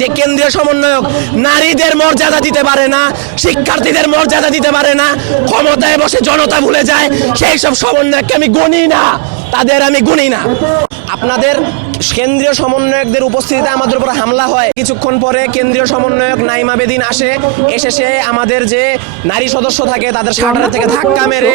যে কেন্দ্রীয় সমন্বয়ক নারীদের মর্যাদা দিতে পারে না, শিক্ষার্থীদের মর্যাদা দিতে পারে না, ক্ষমতায় বসে জনতা ভুলে যায়, সেই সব সমন্বয়ককে আমি গুনি না। তাদের আমি গুনি না। আপনাদের কেন্দ্রীয় সমন্বয়কদের উপস্থিতিতে আমাদের উপর হামলা হয়। কিছুক্ষণ পরে কেন্দ্রীয় সমন্বয়ক নাইমা বেদিন আসে। এসে সে আমাদের যে নারী সদস্য থাকে, তাদের শাটার থেকে ধাক্কা মেরে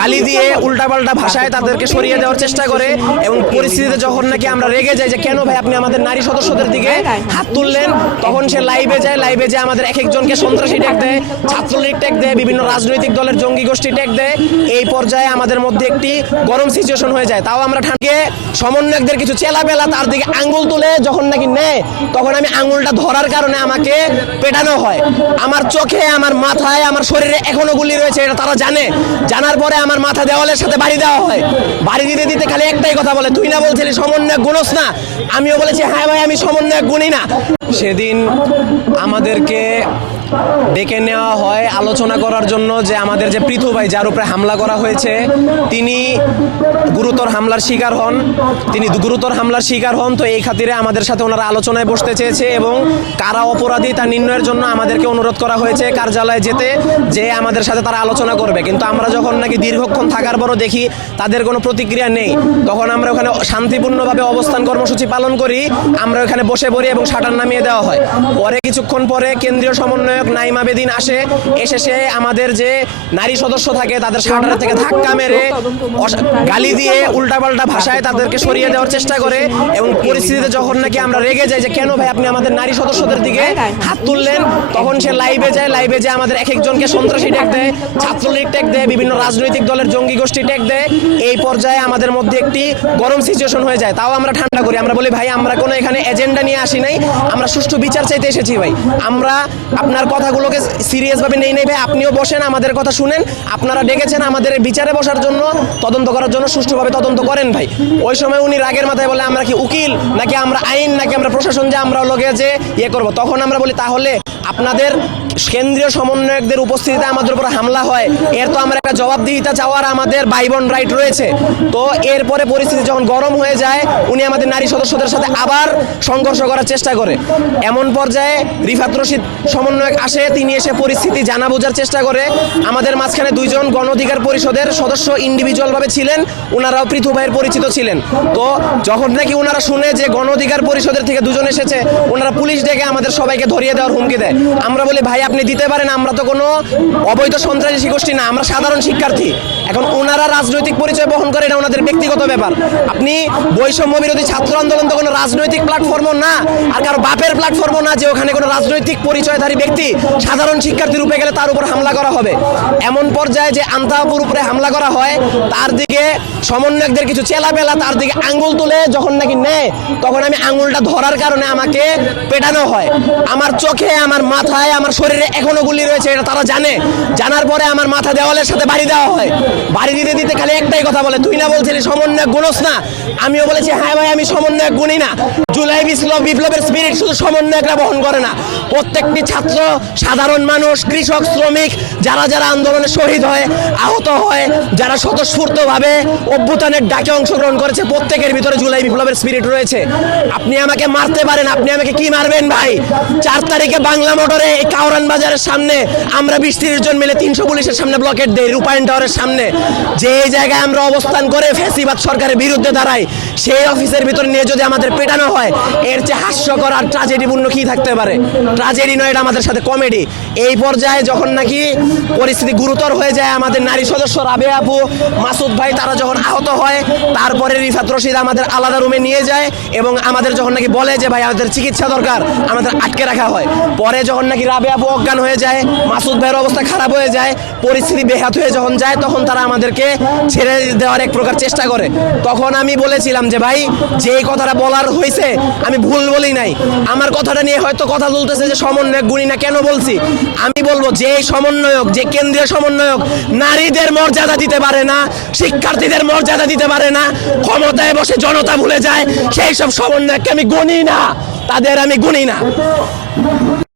গালি দিয়ে উল্টাপাল্টা ভাষায় তাদেরকে সরিয়ে দেওয়ার চেষ্টা করে এবং পরিস্থিতিতে যখন নাকি আমরা রেগে যাই যে, কেন ভাই আপনি আমাদের নারী সদস্যদের দিকে হাত তুললেন? তখন সে লাইভে যায় লাইভে যায় আমাদের এক একজনকে সন্ত্রাসী ট্যাগ দেয়, ছাত্রলীগ ট্যাগ দেয়, বিভিন্ন রাজনৈতিক দলের জঙ্গি গোষ্ঠী ট্যাগ দেয়। এই পর্যায়ে আমাদের মধ্যে একটি গরম সিচুয়েশন হয়ে যায়। তাও আমরা ঠান্ডে সমন্বয়কদের কিছু চেলাবেলা তার দিকে আঙ্গুল তুলে যখন নাকি নেয় তখন আমি আঙ্গুলটা ধরার কারণে আমাকে পেটানো হয়। আমার চোখে, আমার মাথায়, আমার শরীরে এখনও গুলি রয়েছে, এটা তারা জানে। জানার পরে আমার মাথা দেওয়ালের সাথে বাড়ি দেওয়া হয়। বাড়ি দিতে দিতে খালি একটাই কথা বলে, তুই না বলছিলি সমন্বয়ক গুণস না? আমিও বলেছি হ্যাঁ ভাই, আমি সমন্বয়ক গুণি না। সেদিন আমাদেরকে ডেকে নেওয়া হয় আলোচনা করার জন্য যে আমাদের যে পৃথু ভাই, যার উপরে হামলা করা হয়েছে, তিনি গুরুতর হামলার শিকার হন। তিনি গুরুতর হামলার শিকার হন, তো এই খাতিরে আমাদের সাথে ওনারা আলোচনায় বসতে চেয়েছে এবং কারা অপরাধী তা নির্ণয়ের জন্য আমাদেরকে অনুরোধ করা হয়েছে কার্যালয়ে যেতে, যে আমাদের সাথে তারা আলোচনা করবে। কিন্তু আমরা যখন নাকি দীর্ঘক্ষণ থাকার পরও দেখি তাদের কোনো প্রতিক্রিয়া নেই। তখন আমরা ওখানে শান্তিপূর্ণভাবে অবস্থান কর্মসূচি পালন করি, আমরা ওখানে বসে পড়ি এবং শাটার নামিয়ে দেওয়া হয়। পরে কিছুক্ষণ পরে কেন্দ্রীয় সমন্বয়ক নাইমা বেদিন আসে, এসে সে আমাদের যে নারী সদস্য থাকে, তাদের শাটার থেকে ধাক্কা মেরে গালি দিয়ে উল্টাপাল্টা ভাষায় তাদেরকে সরিয়ে দেওয়ার চেষ্টা করে এবং পরিস্থিতিতে যখন নাকি আমরা রেগে যাই যে, কেন ভাই আপনি আমাদের নারী সদস্যদের দিকে হাত তুললেন? তখন সে লাইভে যায় লাইভে যায় আমাদের এক একজনকে সন্ত্রাসী ট্যাগ দেয়, ছাত্রলীগ ট্যাগ দেয়, বিভিন্ন রাজনৈতিক দলের জঙ্গি গোষ্ঠী ট্যাগ দেয়। এই পর্যায়ে আমাদের মধ্যে একটি গরম সিচুয়েশন হয়ে যায়। তাও আমরা ঠান্ডা করি। আমরা বলি, ভাই, আমরা কোনো এখানে এজেন্ডা নিয়ে আসি নাই। আমরা সুষ্ঠু বিচার চাইতে এসেছি ভাই। আমরা আপনার কথাগুলোকে সিরিয়াসভাবে নেই নেই ভাই। আপনিও বসেন, আমাদের কথা শুনেন। আপনারা ডেকেছেন আমাদের বিচারে বসার জন্য, তদন্ত করার জন্য, সুষ্ঠুভাবে তদন্ত করেন ভাই। ওই সময় উনি রাগের মাথায় বলে, আমরা কি উকিল? নাকি আমরা আইন? নাকি আমরা প্রশাসন যে আমরা লোকে যে ইয়ে করব? তখন আমরা বলি, তাহলে আপনাদের কেন্দ্রীয় সমন্বয়কদের উপস্থিতিতে আমাদের উপর হামলা হয়। এর তো আমরা একটা জবাবদিহিতা চাওয়ার আমাদের বাইবন রাইট রয়েছে। তো এরপরে পরিস্থিতি যখন গরম হয়ে যায়, উনি আমাদের নারী সদস্যদের সাথে আবার সংঘর্ষ করার চেষ্টা করে। এমন পর্যায়ে রিফাত রশিদ সমন্বয়ক আসে, তিনি এসে পরিস্থিতি জানা বোঝার চেষ্টা করে। আমাদের মাঝখানে দুইজন গণ অধিকার পরিষদের সদস্য ইন্ডিভিজুয়ালভাবে ছিলেন ওনারাও পৃথু ভাইয়ের পরিচিত ছিলেন। তো যখন নাকি ওনারা শুনে যে গণ অধিকার পরিষদের থেকে দুজন এসেছে ওনারা পুলিশ ডেকে আমাদের সবাইকে ধরিয়ে দেওয়ার হুমকি দেয়। আমরা বলি ভাই আপনি দিতে পারেন, আমরা তো কোনো অবৈধ সন্ত্রাসী গোষ্ঠী না, আমরা সাধারণ শিক্ষার্থী। এখন ওনারা রাজনৈতিক পরিচয় বহন করে, এটা ওনাদের ব্যক্তিগত ব্যাপার। আপনি বৈষম্য বিরোধী ছাত্র আন্দোলন তো কোনো রাজনৈতিক প্ল্যাটফর্মও না, আর কারও বাপের প্ল্যাটফর্মও না যে ওখানে কোনো রাজনৈতিক পরিচয়ধারী ব্যক্তি সাধারণ শিক্ষার্থী রূপে গেলে তার উপর হামলা করা হবে। এমন পর্যায়ে যে আন্তাপুর উপরে হামলা করা হয়, তার দিকে সমন্বয়কদের কিছু চেলাবেলা তার দিকে আঙ্গুল তুলে যখন নাকি নেয়, তখন আমি আঙ্গুলটা ধরার কারণে আমাকে পেটানো হয়। আমার চোখে, আমার মাথায়, আমার শরীরে এখনও গুলি রয়েছে, এটা তারা জানে। জানার পরে আমার মাথা দেওয়ালের সাথে বাড়ি দেওয়া হয়। বাড়ি দিতে দিতে খালি একটাই কথা বলে, তুই না বলছিলি সমন্বয় গুণস না? আমিও বলেছি হ্যাঁ ভাই, আমি সমন্বয় গুণি না। জুলাই বিপ্লব বিপ্লবের স্পিরিট শুধু সমন্বয়করা বহন করে না, প্রত্যেকটি ছাত্র, সাধারণ মানুষ, কৃষক, শ্রমিক, যারা যারা আন্দোলনে শহীদ হয়, আহত হয়, যারা স্বতঃস্ফূর্তভাবে অভ্যুত্থানের ডাকে অংশগ্রহণ করেছে, প্রত্যেকের ভিতরে জুলাই বিপ্লবের স্পিরিট রয়েছে। আপনি আমাকে মারতে পারেন, আপনি আমাকে কি মারবেন ভাই? চার তারিখে বাংলা মোটরে এই কাউরান বাজারের সামনে আমরা বিশ তিরিশ জন মিলে তিনশো পুলিশের সামনে ব্লকেট দেই, রূপায়ণ টাওয়ারের সামনে। যে জায়গায় আমরা অবস্থান করে ফ্যাসিবাদ সরকারের বিরুদ্ধে দাঁড়াই, সেই অফিসের ভিতরে নিয়ে যদি আমাদের পেটানো হয় এর চেয়ে হাস্যকর আর ট্রাজেডিপূর্ণ কি থাকতে পারে? ট্রাজেডি নয়, এটা আমাদের সাথে কমেডি এই পর্যায়ে যখন নাকি পরিস্থিতি গুরুতর হয়ে যায় আমাদের নারী সদস্য রাবে আপু, মাসুদ ভাই, তারা যখন আহত হয়, তারপরে রিফাত রশিদ আমাদের আলাদা রুমে নিয়ে যায় এবং আমাদের যখন নাকি বলে যে, ভাই, আমাদের চিকিৎসা দরকার, আমাদের আটকে রাখা হয়। পরে যখন নাকি রাবে আপু অজ্ঞান হয়ে যায়, মাসুদ ভাইয়ের অবস্থা খারাপ হয়ে যায়, পরিস্থিতি বেহাত হয়ে যখন যায়, তখন তারা আমাদেরকে ছেড়ে দেওয়ার এক প্রকার চেষ্টা করে। তখন আমি বলেছিলাম যে, ভাই যে কথাটা বলার হয়েছে আমি ভুল বলি নাই। আমার কথাটা নিয়ে হয়তো কথা তুলতেছে যে সমন্বয়ক গুণী না, কেন বলছি? আমি বলব যে সমন্বয়ক, যে কেন্দ্রীয় সমন্বয়ক, নারীদের মর্যাদা দিতে পারে না, শিক্ষার্থীদের মর্যাদা দিতে পারে না, ক্ষমতায় বসে জনতা ভুলে যায়, সেই সব সমন্বয়ককে আমি গুনি না, তাদের আমি গুনি না।